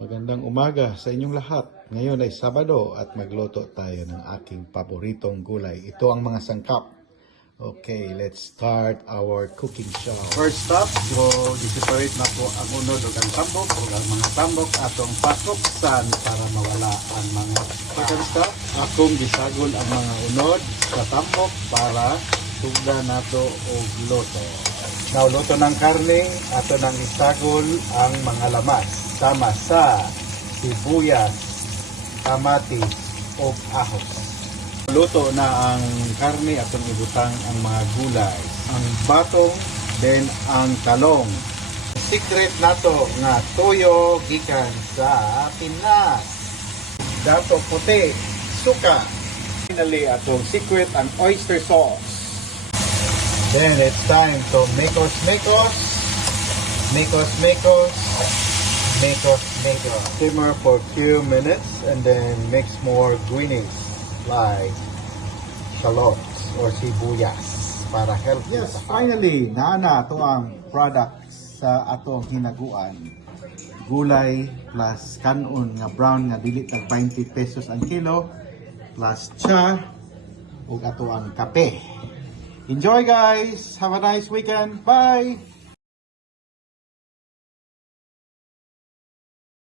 Magandang umaga sa inyong lahat. Ngayon ay Sabado at magluto tayo ng aking paboritong gulay. Ito ang mga sangkap. Okay, let's start our cooking show. First up, so separate na po ang unod o ang tambok o ang mga tambok atong pasuksan para mawala ang mga second step. Akong gisagol ang mga unod sa tambok para tugda nato og luto. Now, luto ng karne, ato nang isagol ang mga lamas. Sama sa sibuyas, kamatis, o ahos. Luto na ang karne at ibutang ang mga gulay. Ang batong, then ang talong. Secret nato nga toyo gikan sa Pinas. Dato puti, suka. Finally, atong secret ang oyster sauce. Then it's time to mekos. Simmer for a few minutes and then mix more greenies like shallots or sibuyas para healthy. Yes, finally, naana ito ang product sa atong hinaguan. Gulay plus kanon nga brown nga dili tag 20 pesos ang kilo plus cha ug ato ang kape. Enjoy guys! Have a nice weekend! Bye!